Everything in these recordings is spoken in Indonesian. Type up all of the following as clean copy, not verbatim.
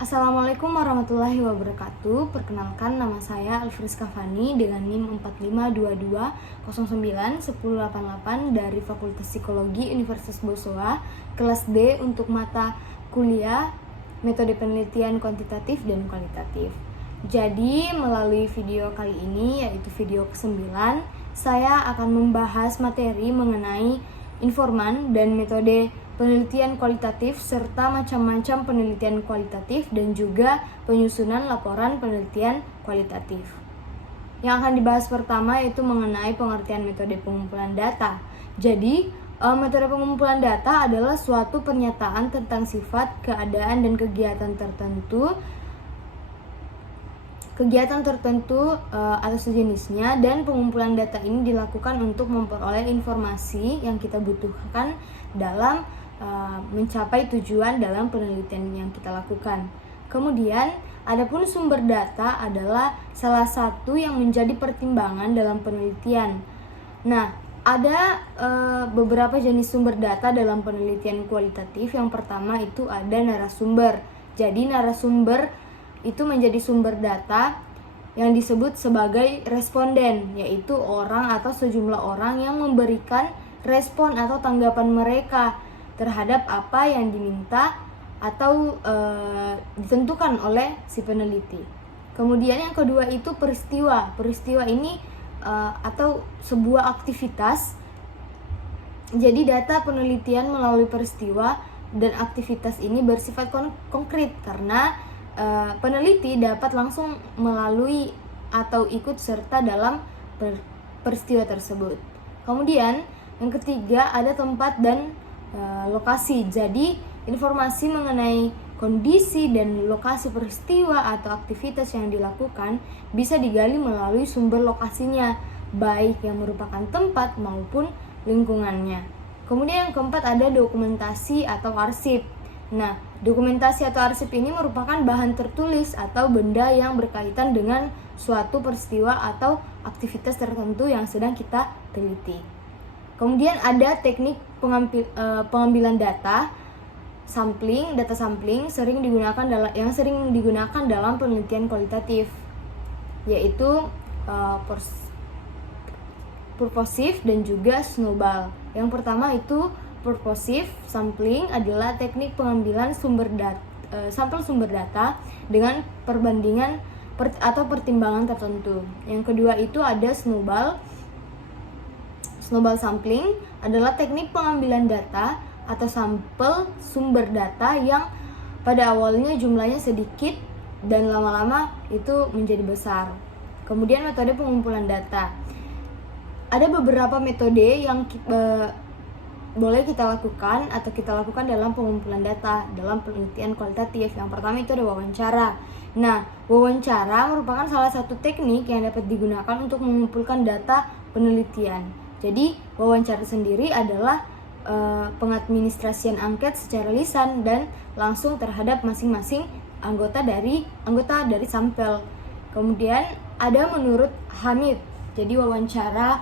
Assalamualaikum warahmatullahi wabarakatuh. Perkenalkan, nama saya Alfriska Fani dengan NIM 4522091088 dari Fakultas Psikologi Universitas Bosowa, kelas D untuk mata kuliah Metode Penelitian Kuantitatif dan Kualitatif. Jadi, melalui video kali ini, yaitu video ke-9, saya akan membahas materi mengenai informan dan metode penelitian kualitatif serta macam-macam penelitian kualitatif dan juga penyusunan laporan penelitian kualitatif. Yang akan dibahas pertama yaitu mengenai pengertian metode pengumpulan data. Jadi, metode pengumpulan data adalah suatu pernyataan tentang sifat, keadaan, dan kegiatan tertentu atau sejenisnya, dan pengumpulan data ini dilakukan untuk memperoleh informasi yang kita butuhkan dalam mencapai tujuan dalam penelitian yang kita lakukan. Kemudian, adapun sumber data adalah salah satu yang menjadi pertimbangan dalam penelitian. Nah, ada beberapa jenis sumber data dalam penelitian kualitatif. Yang pertama itu ada narasumber. Jadi narasumber itu menjadi sumber data yang disebut sebagai responden, yaitu orang atau sejumlah orang yang memberikan respon atau tanggapan mereka terhadap apa yang diminta atau ditentukan oleh si peneliti. Kemudian yang kedua itu peristiwa. Peristiwa ini atau sebuah aktivitas. Jadi data penelitian melalui peristiwa dan aktivitas ini bersifat konkret karena peneliti dapat langsung melalui atau ikut serta dalam peristiwa tersebut. Kemudian yang ketiga ada tempat dan lokasi. Jadi informasi mengenai kondisi dan lokasi peristiwa atau aktivitas yang dilakukan bisa digali melalui sumber lokasinya, baik yang merupakan tempat maupun lingkungannya. Kemudian yang keempat ada dokumentasi atau arsip. Nah, dokumentasi atau arsip ini merupakan bahan tertulis atau benda yang berkaitan dengan suatu peristiwa atau aktivitas tertentu yang sedang kita teliti. Kemudian ada teknik pengambilan data sampling. Data sampling sering digunakan dalam penelitian kualitatif, yaitu purposive dan juga snowball. Yang pertama itu purposive sampling adalah teknik pengambilan sampel sumber data dengan perbandingan atau pertimbangan tertentu. Yang kedua itu ada snowball. Snowball sampling adalah teknik pengambilan data atau sampel sumber data yang pada awalnya jumlahnya sedikit dan lama-lama itu menjadi besar. Kemudian metode pengumpulan data. Ada beberapa metode yang boleh kita lakukan dalam pengumpulan data dalam penelitian kualitatif. Yang pertama itu ada wawancara. Nah, wawancara merupakan salah satu teknik yang dapat digunakan untuk mengumpulkan data penelitian. Jadi, wawancara sendiri adalah pengadministrasian angket secara lisan dan langsung terhadap masing-masing anggota dari sampel. Kemudian ada menurut Hamid. Jadi wawancara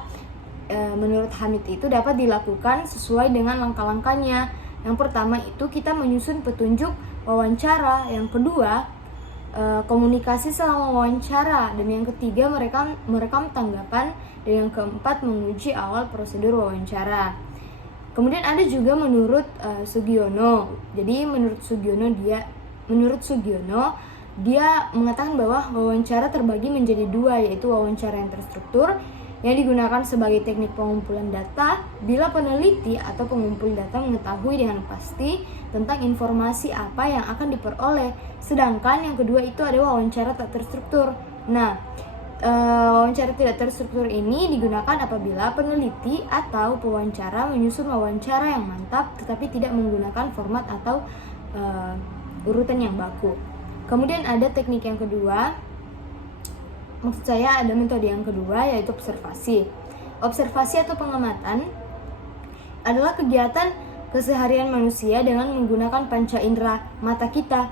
menurut Hamid itu dapat dilakukan sesuai dengan langkah-langkahnya. Yang pertama itu kita menyusun petunjuk wawancara. Yang kedua, komunikasi selama wawancara. Dan yang ketiga, merekam tanggapan. Dan yang keempat, menguji awal prosedur wawancara. Kemudian ada juga menurut Sugiono. Jadi menurut Sugiono dia mengatakan bahwa wawancara terbagi menjadi dua, yaitu wawancara yang terstruktur yang digunakan sebagai teknik pengumpulan data bila peneliti atau pengumpul data mengetahui dengan pasti tentang informasi apa yang akan diperoleh. Sedangkan yang kedua itu ada wawancara tak terstruktur. Nah, wawancara tidak terstruktur ini digunakan apabila peneliti atau pewawancara menyusun wawancara yang mantap tetapi tidak menggunakan format atau urutan yang baku. Kemudian ada teknik yang kedua, ada metode yang kedua yaitu observasi. Observasi atau pengamatan adalah kegiatan keseharian manusia dengan menggunakan panca indera mata kita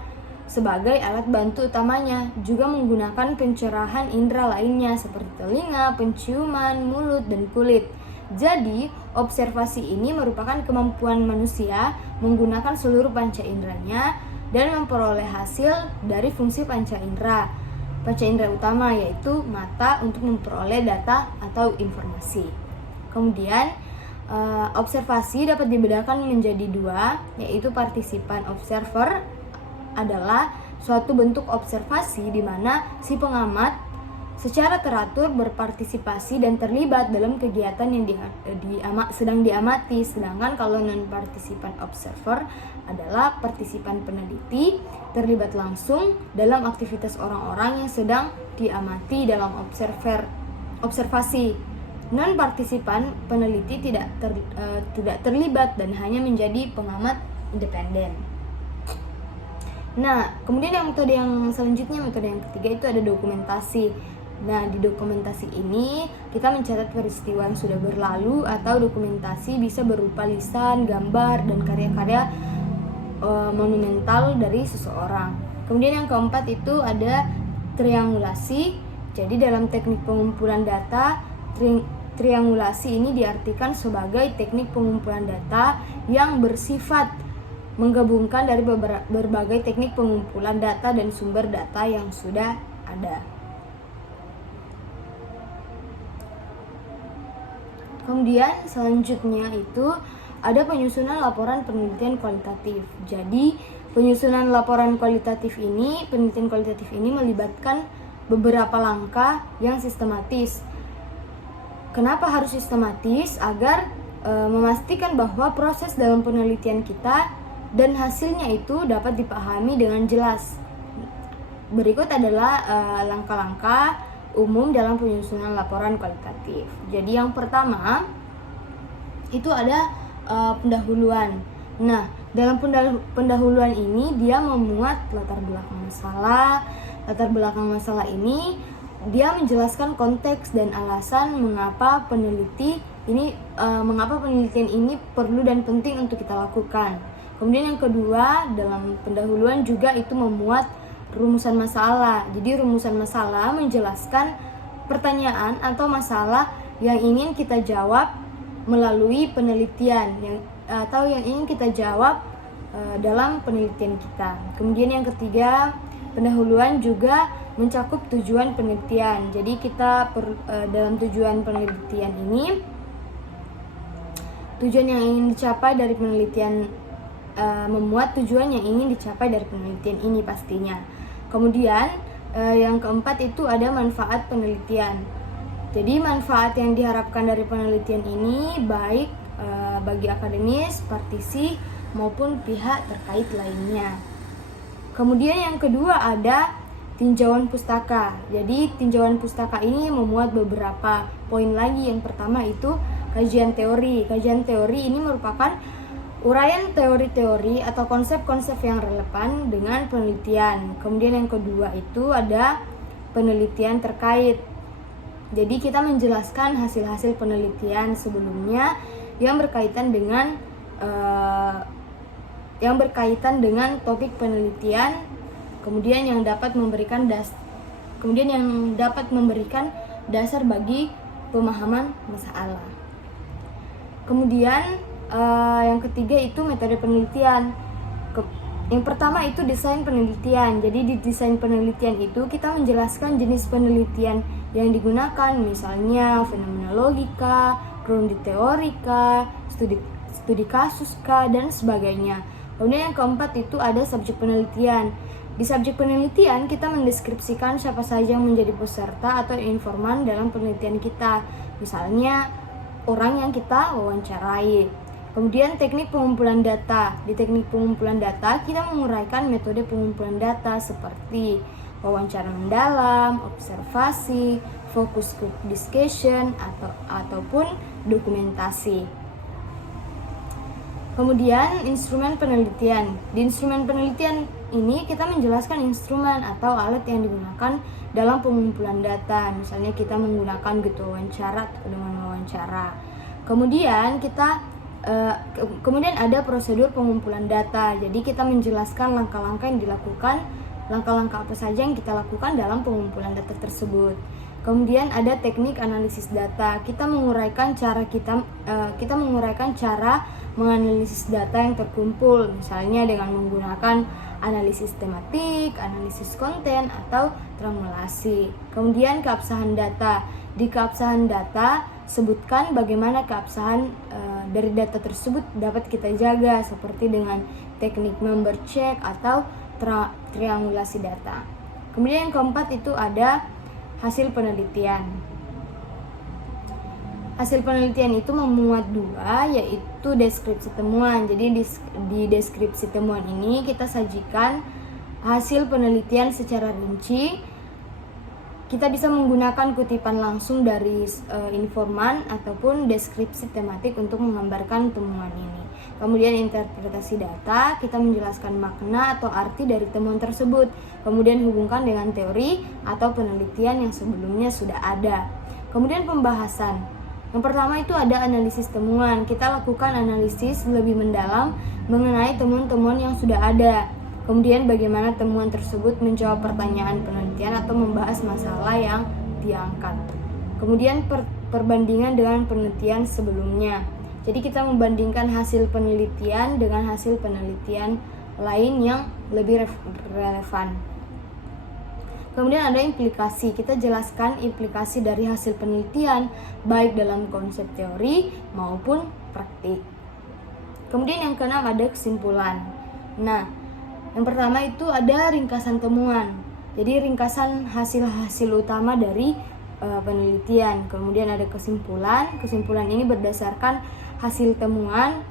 sebagai alat bantu utamanya, juga menggunakan pencerahan indera lainnya seperti telinga, penciuman, mulut, dan kulit. Jadi, observasi ini merupakan kemampuan manusia menggunakan seluruh panca inderanya dan memperoleh hasil dari fungsi panca indera utama, yaitu mata, untuk memperoleh data atau informasi. Kemudian observasi dapat dibedakan menjadi dua, yaitu partisipan. Observer adalah suatu bentuk observasi di mana si pengamat secara teratur berpartisipasi dan terlibat dalam kegiatan yang sedang diamati. Sedangkan kalau non-partisipan observer adalah partisipan peneliti, terlibat langsung dalam aktivitas orang-orang yang sedang diamati dalam observasi. Non-partisipan peneliti tidak terlibat dan hanya menjadi pengamat independen. Nah, kemudian metode yang selanjutnya, metode yang ketiga itu ada dokumentasi. Nah, di dokumentasi ini kita mencatat peristiwa yang sudah berlalu, atau dokumentasi bisa berupa lisan, gambar, dan karya-karya monumental dari seseorang. Kemudian yang keempat itu ada triangulasi. Jadi dalam teknik pengumpulan data, triangulasi ini diartikan sebagai teknik pengumpulan data yang bersifat menggabungkan dari berbagai teknik pengumpulan data dan sumber data yang sudah ada. Kemudian selanjutnya itu ada penyusunan laporan penelitian kualitatif. Jadi penyusunan laporan kualitatif ini, penelitian kualitatif ini melibatkan beberapa langkah yang sistematis. Kenapa harus sistematis? Agar memastikan bahwa proses dalam penelitian kita dan hasilnya itu dapat dipahami dengan jelas. Berikut adalah langkah-langkah umum dalam penyusunan laporan kualitatif. Jadi yang pertama itu ada pendahuluan. Nah, dalam pendahuluan ini dia memuat latar belakang masalah. Latar belakang masalah ini dia menjelaskan konteks dan alasan mengapa penelitian ini perlu dan penting untuk kita lakukan. Kemudian yang kedua, dalam pendahuluan juga itu memuat rumusan masalah. Jadi rumusan masalah menjelaskan pertanyaan atau masalah yang ingin kita jawab melalui penelitian yang ingin kita jawab dalam penelitian kita. Kemudian yang ketiga, pendahuluan juga mencakup tujuan penelitian. Jadi kita dalam tujuan penelitian ini, tujuan yang ingin dicapai dari penelitian, memuat tujuan yang ingin dicapai dari penelitian ini pastinya. Kemudian yang keempat itu ada manfaat penelitian. Jadi manfaat yang diharapkan dari penelitian ini baik bagi akademis, praktisi, maupun pihak terkait lainnya. Kemudian yang kedua ada tinjauan pustaka. Jadi tinjauan pustaka ini memuat beberapa poin lagi. Yang pertama itu kajian teori. Kajian teori ini merupakan uraian teori-teori atau konsep-konsep yang relevan dengan penelitian. Kemudian yang kedua itu ada penelitian terkait. Jadi kita menjelaskan hasil-hasil penelitian sebelumnya yang berkaitan dengan topik penelitian, kemudian yang dapat memberikan dasar bagi pemahaman masalah. Kemudian yang ketiga itu metode penelitian. Yang pertama itu desain penelitian. Jadi di desain penelitian itu kita menjelaskan jenis penelitian yang digunakan, misalnya fenomenologika, grounded teorika, studi kasuska, dan sebagainya. Kemudian yang keempat itu ada subjek penelitian. Di subjek penelitian kita mendeskripsikan siapa saja yang menjadi peserta atau informan dalam penelitian kita, misalnya orang yang kita wawancarai. Kemudian teknik pengumpulan data. Di teknik pengumpulan data kita menguraikan metode pengumpulan data seperti wawancara mendalam, observasi, focus group discussion, ataupun dokumentasi. Kemudian instrumen penelitian. Di instrumen penelitian ini kita menjelaskan instrumen atau alat yang digunakan dalam pengumpulan data. Misalnya kita menggunakan gitu wawancara atau dengan wawancara. Kemudian ada prosedur pengumpulan data. Jadi kita menjelaskan langkah-langkah yang dilakukan, langkah-langkah apa saja yang kita lakukan dalam pengumpulan data tersebut. Kemudian ada teknik analisis data. Kita menguraikan cara menganalisis data yang terkumpul, misalnya dengan menggunakan analisis tematik, analisis konten, atau triangulasi. Kemudian keabsahan data. Di keabsahan data, sebutkan bagaimana keabsahan dari data tersebut dapat kita jaga, seperti dengan teknik member check atau triangulasi data. Kemudian yang keempat itu ada hasil penelitian. Hasil penelitian itu memuat dua, yaitu deskripsi temuan. Jadi di deskripsi temuan ini kita sajikan hasil penelitian secara rinci. Kita bisa menggunakan kutipan langsung dari informan ataupun deskripsi tematik untuk menggambarkan temuan ini. Kemudian interpretasi data, kita menjelaskan makna atau arti dari temuan tersebut. Kemudian hubungkan dengan teori atau penelitian yang sebelumnya sudah ada. Kemudian pembahasan. Yang pertama itu ada analisis temuan. Kita lakukan analisis lebih mendalam mengenai temuan-temuan yang sudah ada. Kemudian bagaimana temuan tersebut menjawab pertanyaan penelitian atau membahas masalah yang diangkat. Kemudian perbandingan dengan penelitian sebelumnya. Jadi kita membandingkan hasil penelitian dengan hasil penelitian lain yang lebih relevan. Kemudian ada implikasi. Kita jelaskan implikasi dari hasil penelitian baik dalam konsep teori maupun praktik. Kemudian yang keenam ada kesimpulan. Nah, yang pertama itu ada ringkasan temuan. Jadi ringkasan hasil-hasil utama dari penelitian. Kemudian ada kesimpulan. Kesimpulan ini berdasarkan hasil temuan.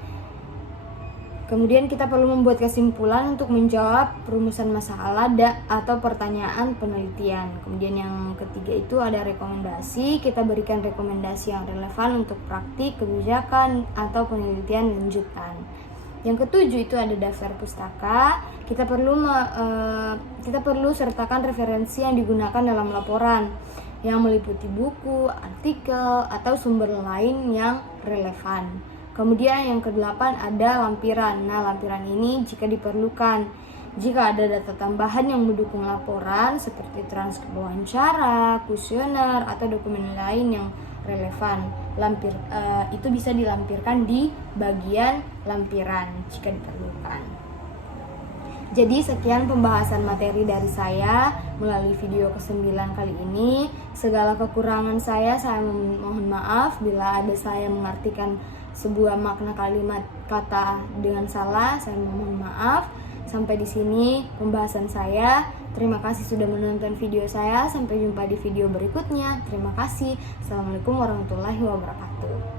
Kemudian kita perlu membuat kesimpulan untuk menjawab perumusan masalah atau pertanyaan penelitian. Kemudian yang ketiga itu ada rekomendasi. Kita berikan rekomendasi yang relevan untuk praktik, kebijakan, atau penelitian lanjutan. Yang ketujuh itu ada daftar pustaka. Kita perlu sertakan referensi yang digunakan dalam laporan yang meliputi buku, artikel, atau sumber lain yang relevan. Kemudian yang kedelapan ada lampiran. Nah, lampiran ini jika diperlukan. Jika ada data tambahan yang mendukung laporan seperti transkrip wawancara, kuesioner, atau dokumen lain yang relevan, itu bisa dilampirkan di bagian lampiran jika diperlukan. Jadi sekian pembahasan materi dari saya melalui video ke-9 kali ini. Segala kekurangan saya mohon maaf bila ada saya mengartikan sebuah makna kalimat kata dengan salah, saya mohon maaf. Sampai di sini pembahasan saya. Terima kasih sudah menonton video saya. Sampai jumpa di video berikutnya. Terima kasih. Assalamualaikum warahmatullahi wabarakatuh.